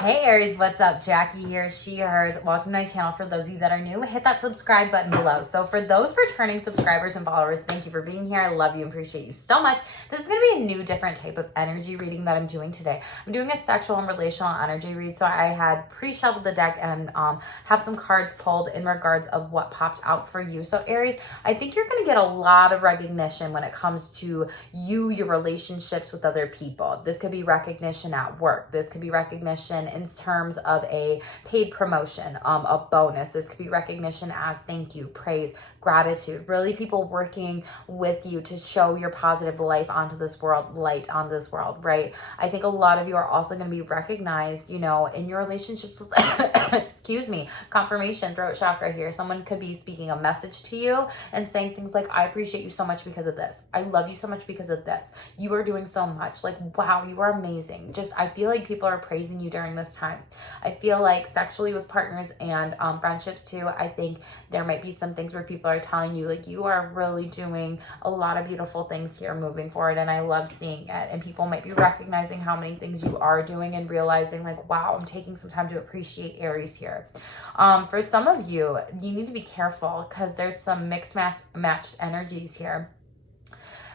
Hey Aries, what's up? Jackie here, she, hers. Welcome to my channel. For those of you that are new, hit that subscribe button below. So for those returning subscribers and followers, thank you for being here. I love you and appreciate you so much. This is going to be a new, different type of energy reading that I'm doing today. I'm doing a sexual and relational energy read. So I had pre-shuffled the deck and have some cards pulled in regards of what popped out for you. So Aries, I think you're going to get a lot of recognition when it comes to you, your relationships with other people. This could be recognition at work. This could be recognition in terms of a paid promotion, a bonus. This could be recognition as thank you, praise, gratitude, really people working with you to show your positive life onto this world, light on this world, right? I think a lot of you are also going to be recognized, you know, in your relationships with, excuse me, confirmation, throat chakra here. Someone could be speaking a message to you and saying things like, I appreciate you so much because of this. I love you so much because of this. You are doing so much. Like, wow, you are amazing. Just, I feel like people are praising you during this time. I feel like sexually with partners and friendships too, I think there might be some things where people are telling you like you are really doing a lot of beautiful things here moving forward, and I love seeing it. And people might be recognizing how many things you are doing and realizing like, wow, I'm taking some time to appreciate Aries here. For some of you, you need to be careful because there's some matched energies here.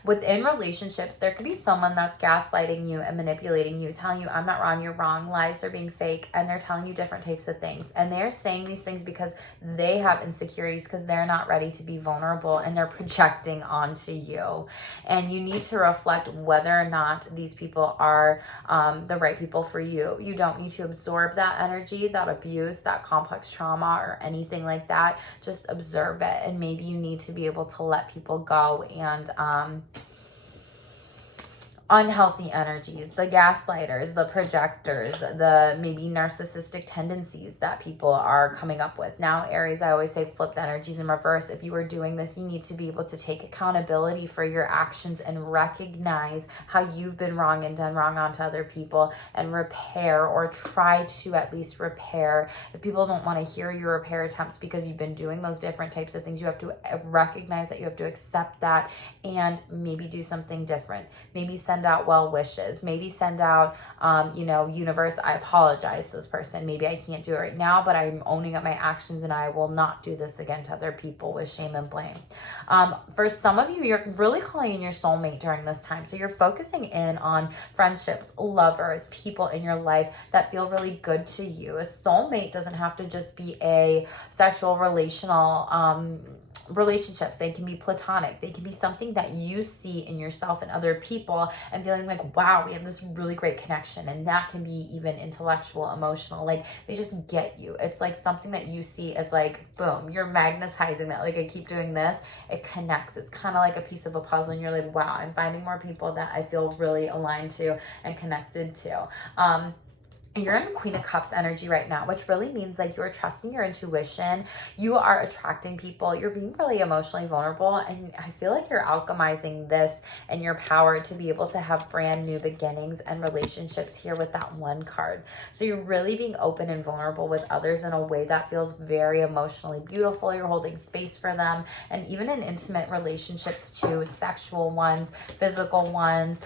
Within relationships, there could be someone that's gaslighting you and manipulating you, telling you, I'm not wrong, you're wrong, lies are being fake, and they're telling you different types of things. And they're saying these things because they have insecurities, because they're not ready to be vulnerable, and they're projecting onto you. And you need to reflect whether or not these people are the right people for you. You don't need to absorb that energy, that abuse, that complex trauma, or anything like that. Just observe it. And maybe you need to be able to let people go and unhealthy energies, the gaslighters, the projectors, the maybe narcissistic tendencies that people are coming up with. Now, Aries, I always say flipped energies in reverse. If you are doing this, you need to be able to take accountability for your actions and recognize how you've been wrong and done wrong onto other people and repair, or try to at least repair. If people don't want to hear your repair attempts because you've been doing those different types of things, you have to recognize that, you have to accept that, and maybe do something different. Maybe send out well wishes, maybe send out, universe, I apologize to this person. Maybe I can't do it right now, but I'm owning up my actions and I will not do this again to other people with shame and blame. For some of you, you're really calling in your soulmate during this time. So you're focusing in on friendships, lovers, people in your life that feel really good to you. A soulmate doesn't have to just be a sexual relational relationships. They can be platonic. They can be something that you see in yourself and other people and feeling like, wow, we have this really great connection. And that can be even intellectual, emotional. Like, they just get you. It's like something that you see as like, boom, you're magnetizing that. Like, I keep doing this, it connects. It's kind of like a piece of a puzzle, and you're like, wow, I'm finding more people that I feel really aligned to and connected to. You're in Queen of Cups energy right now, which really means like you're trusting your intuition. You are attracting people. You're being really emotionally vulnerable. And I feel like you're alchemizing this and your power to be able to have brand new beginnings and relationships here with that one card. So you're really being open and vulnerable with others in a way that feels very emotionally beautiful. You're holding space for them. And even in intimate relationships too, sexual ones, physical ones,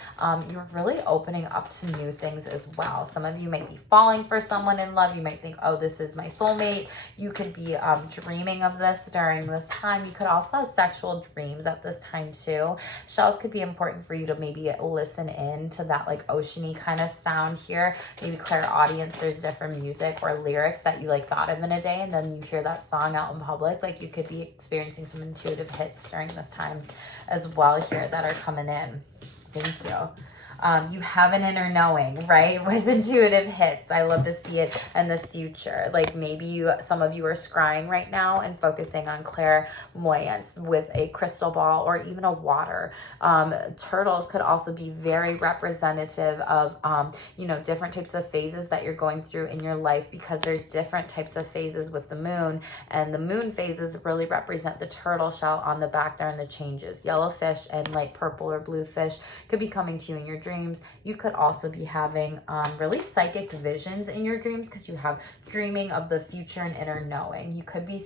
you're really opening up to new things as well. Some of you might be falling for someone in love. You might think, oh, this is my soulmate. You could be dreaming of this during this time. You could also have sexual dreams at this time too. Shells could be important for you to maybe listen in to that like oceany kind of sound here. Maybe clairaudience, there's different music or lyrics that you like thought of in a day, and then you hear that song out in public. Like, you could be experiencing some intuitive hits during this time as well here that are coming in. Thank you. You have an inner knowing, right? With intuitive hits. I love to see it in the future. Like, maybe some of you are scrying right now and focusing on clairvoyance with a crystal ball or even a water. Turtles could also be very representative of, different types of phases that you're going through in your life, because there's different types of phases with the moon, and the moon phases really represent the turtle shell on the back there and the changes. Yellow fish and light purple or blue fish could be coming to you in your dream dreams. You could also be having really psychic visions in your dreams, because you have dreaming of the future and inner knowing. You could be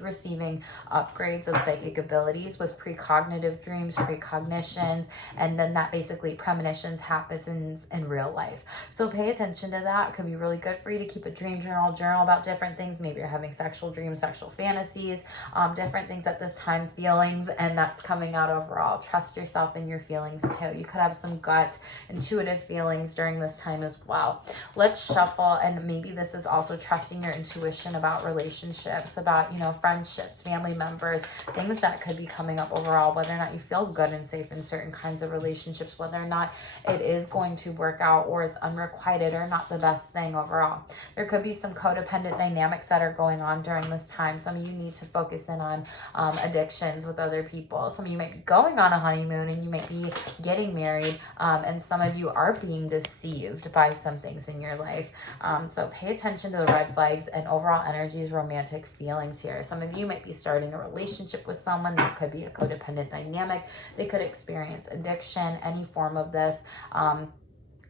receiving upgrades of psychic abilities with precognitive dreams, precognitions, and then that basically premonitions happens in real life. So pay attention to that. It could be really good for you to keep a dream journal about different things. Maybe you're having sexual dreams, sexual fantasies, different things at this time, feelings, and that's coming out overall. Trust yourself in your feelings too. You could have some gut, intuitive feelings during this time as well. Let's shuffle, and maybe this is also trusting your intuition about relationships, about, you know, friendships, family members, things that could be coming up overall, whether or not you feel good and safe in certain kinds of relationships, whether or not it is going to work out or it's unrequited or not the best thing overall. There could be some codependent dynamics that are going on during this time. Some of you need to focus in on addictions with other people. Some of you might be going on a honeymoon, and you might be getting married, and some of you are being deceived by some things in your life. So pay attention to the red flags and overall energies, romantic feelings here. Some of you might be starting a relationship with someone that could be a codependent dynamic. They could experience addiction, any form of this.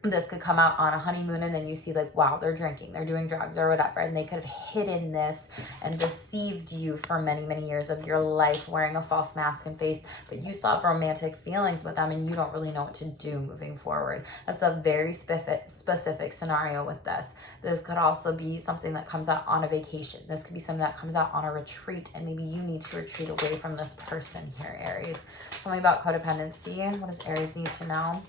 This could come out on a honeymoon, and then you see like, wow, they're drinking, they're doing drugs or whatever, and they could have hidden this and deceived you for many, many years of your life, wearing a false mask and face, but you still have romantic feelings with them, and you don't really know what to do moving forward. That's a very specific scenario with this. This could also be something that comes out on a vacation. This could be something that comes out on a retreat, and maybe you need to retreat away from this person here, Aries. Something about codependency. What does Aries need to know?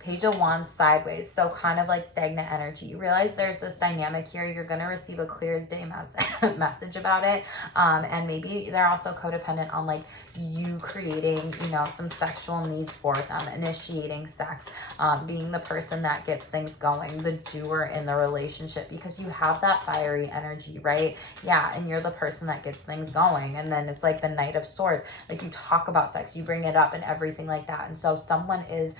Page of Wands sideways, so kind of like stagnant energy. You realize there's this dynamic here. You're going to receive a clear as day message about it, and maybe they're also codependent on like you creating, you know, some sexual needs for them, initiating sex, being the person that gets things going, the doer in the relationship, because you have that fiery energy, right? Yeah, and you're the person that gets things going, and then it's like the Knight of Swords. Like, you talk about sex, you bring it up and everything like that, and so someone is,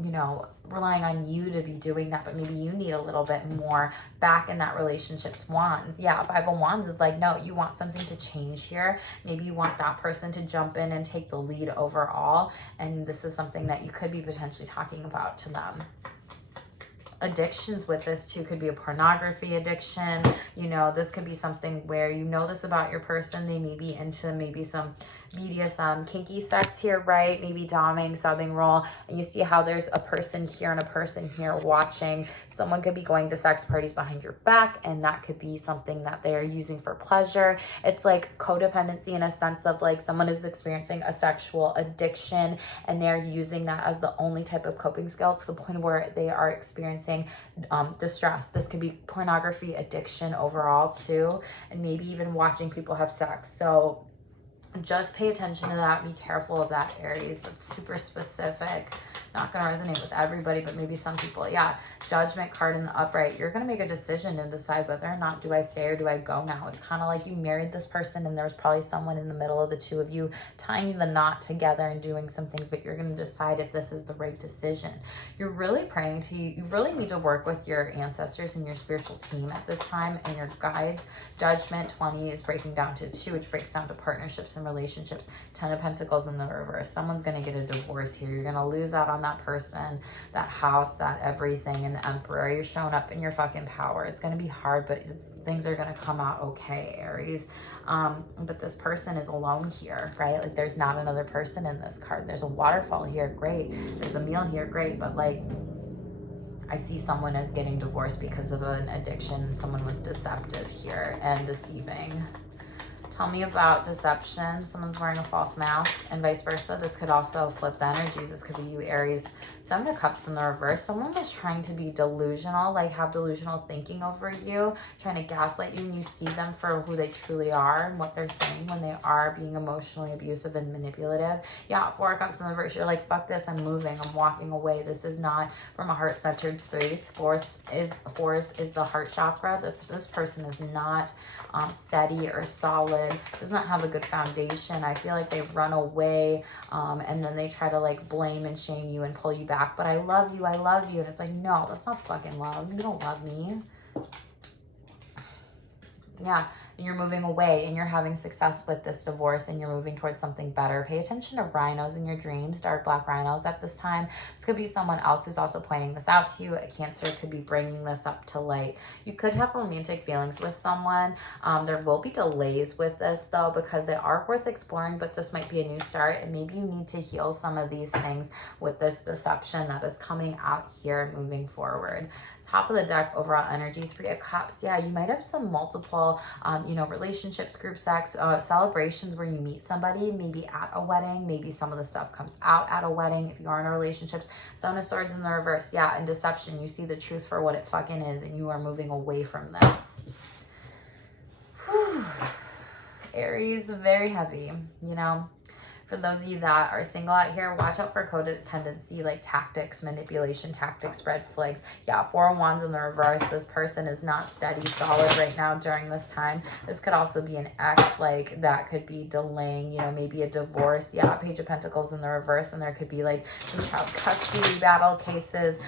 you know, relying on you to be doing that, but maybe you need a little bit more back in that relationship's wands. Yeah, Five of Wands is like, no, you want something to change here. Maybe you want that person to jump in and take the lead overall, and this is something that you could be potentially talking about to them. Addictions with this too could be a pornography addiction. You know, this could be something where you know this about your person. They may be into maybe some BDSM, kinky sex here, right? Maybe doming, subbing role. And you see how there's a person here and a person here watching. Someone could be going to sex parties behind your back, and that could be something that they're using for pleasure. It's like codependency in a sense of like someone is experiencing a sexual addiction, and they're using that as the only type of coping skill to the point where they are experiencing distress. This could be pornography addiction overall too, and maybe even watching people have sex. So just pay attention to that. Be careful of that, Aries. It's super specific. Not going to resonate with everybody, but maybe some people. Yeah, Judgment card in the upright. You're going to make a decision and decide whether or not do I stay or do I go now. It's kind of like you married this person, and there was probably someone in the middle of the two of you tying the knot together and doing some things, but you're going to decide if this is the right decision. You're really praying to you. You really need to work with your ancestors and your spiritual team at this time and your guides. Judgment 20 is breaking down to 2, which breaks down to partnerships and relationships. 10 of Pentacles in the reverse. Someone's going to get a divorce here. You're going to lose out on that person, that house, that everything. And the Emperor, you're showing up in your fucking power. It's going to be hard, but things are going to come out okay, Aries. But this person is alone here, right? Like, there's not another person in this card. There's a waterfall here, great. There's a meal here, great. But like, I see someone as getting divorced because of an addiction. Someone was deceptive here and deceiving. Tell me about deception. Someone's wearing a false mask, and vice versa. This could also flip the energies. This could be you, Aries. 7 of Cups in the reverse. Someone was trying to be delusional, like have delusional thinking over you, trying to gaslight you, and you see them for who they truly are and what they're saying when they are being emotionally abusive and manipulative. Yeah, 4 of Cups in the reverse. You're like, fuck this. I'm moving. I'm walking away. This is not from a heart-centered space. 4 is the heart chakra. This person is not steady or solid, does not have a good foundation. I feel like they run away, and then they try to like blame and shame you and pull you back. But I love you, and it's like, no, that's not fucking love. You don't love me. Yeah, and you're moving away and you're having success with this divorce and you're moving towards something better. Pay attention to rhinos in your dreams, dark black rhinos at this time. This could be someone else who's also pointing this out to you. A Cancer could be bringing this up to light. You could have romantic feelings with someone. There will be delays with this though, because they are worth exploring, but this might be a new start, and maybe you need to heal some of these things with this deception that is coming out here and moving forward. Top of the deck, overall energy, 3 of Cups. Yeah, you might have some multiple, relationships, group sex, celebrations where you meet somebody, maybe at a wedding. Maybe some of the stuff comes out at a wedding if you are in a relationships. Seven of Swords in the reverse. Yeah, and deception. You see the truth for what it fucking is, and you are moving away from this. Whew. Aries, very heavy, For those of you that are single out here, watch out for codependency, like tactics, manipulation tactics, red flags. Yeah, 4 of Wands in the reverse. This person is not steady, solid right now during this time. This could also be an ex, like that could be delaying, maybe a divorce. Yeah, Page of Pentacles in the reverse, and there could be like some child custody battle cases.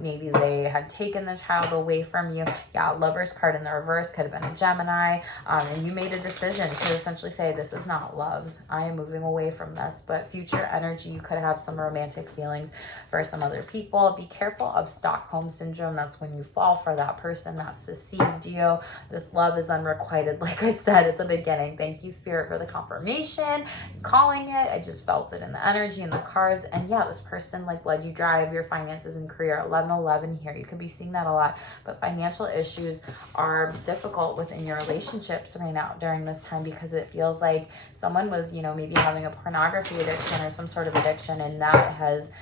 Maybe they had taken the child away from you. Yeah, Lover's card in the reverse could have been a Gemini. And you made a decision to essentially say, this is not love. I am moving away from this. But future energy, you could have some romantic feelings for some other people. Be careful of Stockholm syndrome. That's when you fall for that person that's deceived you. This love is unrequited, like I said at the beginning. Thank you, Spirit, for the confirmation. I'm calling it. I just felt it in the energy, in the cards. And yeah, this person like led you drive your finances and career. 11-11 here. You could be seeing that a lot. But financial issues are difficult within your relationships right now during this time, because it feels like someone was, maybe having a pornography addiction or some sort of addiction, and that has,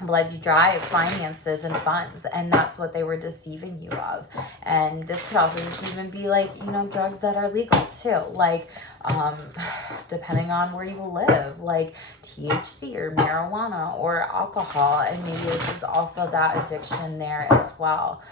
led you drive finances and funds, and that's what they were deceiving you of. And this could also just even be like, drugs that are legal too, like depending on where you live, like THC or marijuana or alcohol, and maybe this is also that addiction there as well.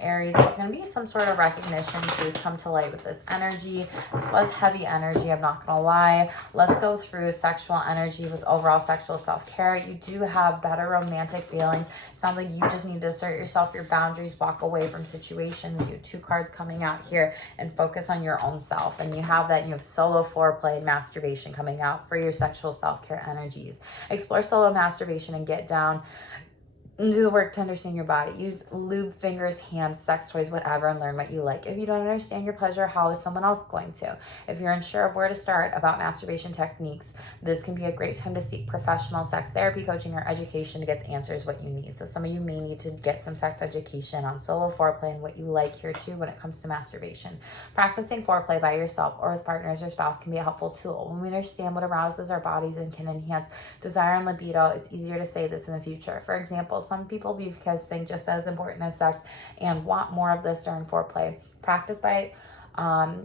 Aries, there's going to be some sort of recognition to come to light with this energy. This was heavy energy, I'm not going to lie. Let's go through sexual energy with overall sexual self-care. You do have better romantic feelings. It sounds like you just need to assert yourself, your boundaries, walk away from situations. You have 2 cards coming out here, and focus on your own self. And you have that, you have solo foreplay and masturbation coming out for your sexual self-care energies. Explore solo masturbation and get down. Do the work to understand your body. Use lube, fingers, hands, sex toys, whatever, and learn what you like. If you don't understand your pleasure, how is someone else going to? If you're unsure of where to start about masturbation techniques, this can be a great time to seek professional sex therapy, coaching, or education to get the answers what you need. So some of you may need to get some sex education on solo foreplay and what you like here too when it comes to masturbation. Practicing foreplay by yourself or with partners or spouse can be a helpful tool. When we understand what arouses our bodies and can enhance desire and libido, it's easier to say this in the future. For example, some people view kissing just as important as sex and want more of this during foreplay. Practice by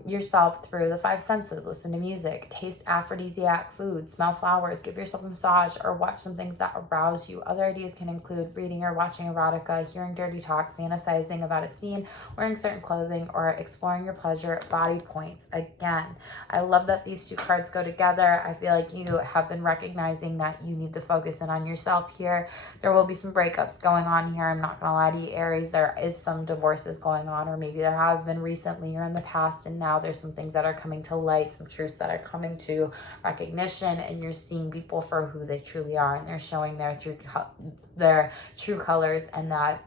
yourself through the 5 senses. Listen to music, taste aphrodisiac food, smell flowers, give yourself a massage, or watch some things that arouse you. Other ideas can include reading or watching erotica, hearing dirty talk, fantasizing about a scene, wearing certain clothing, or exploring your pleasure body points. Again, I love that these 2 cards go together. I feel like you have been recognizing that you need to focus in on yourself here. There will be some breakups going on here. I'm not going to lie to you, Aries. There is some divorces going on, or maybe there has been recently or in the past. And now there's some things that are coming to light, some truths that are coming to recognition, and you're seeing people for who they truly are, and they're showing their true colors and that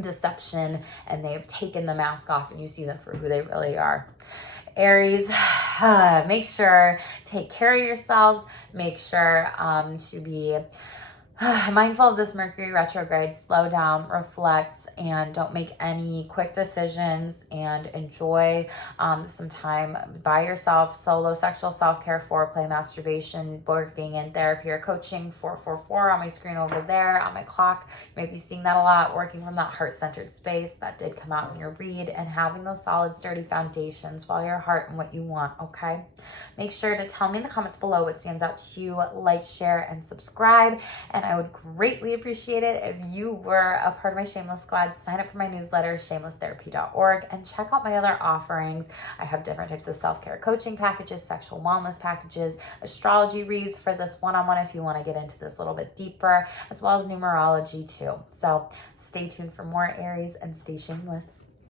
deception, and they've taken the mask off, and you see them for who they really are. Aries, make sure, take care of yourselves, make sure to be mindful of this Mercury retrograde. Slow down, reflect, and don't make any quick decisions, and enjoy some time by yourself. Solo sexual self-care, foreplay, masturbation, working in therapy or coaching. 444 on my screen over there on my clock. You might be seeing that a lot, working from that heart-centered space. That did come out in your read, and having those solid, sturdy foundations. Follow your heart and what you want, okay? Make sure to tell me in the comments below what stands out to you. Like, share, and subscribe. And I would greatly appreciate it if you were a part of my Shameless squad. Sign up for my newsletter, shamelesstherapy.org, and check out my other offerings. I have different types of self-care coaching packages, sexual wellness packages, astrology reads for this one-on-one if you want to get into this a little bit deeper, as well as numerology too. So stay tuned for more, Aries, and stay shameless.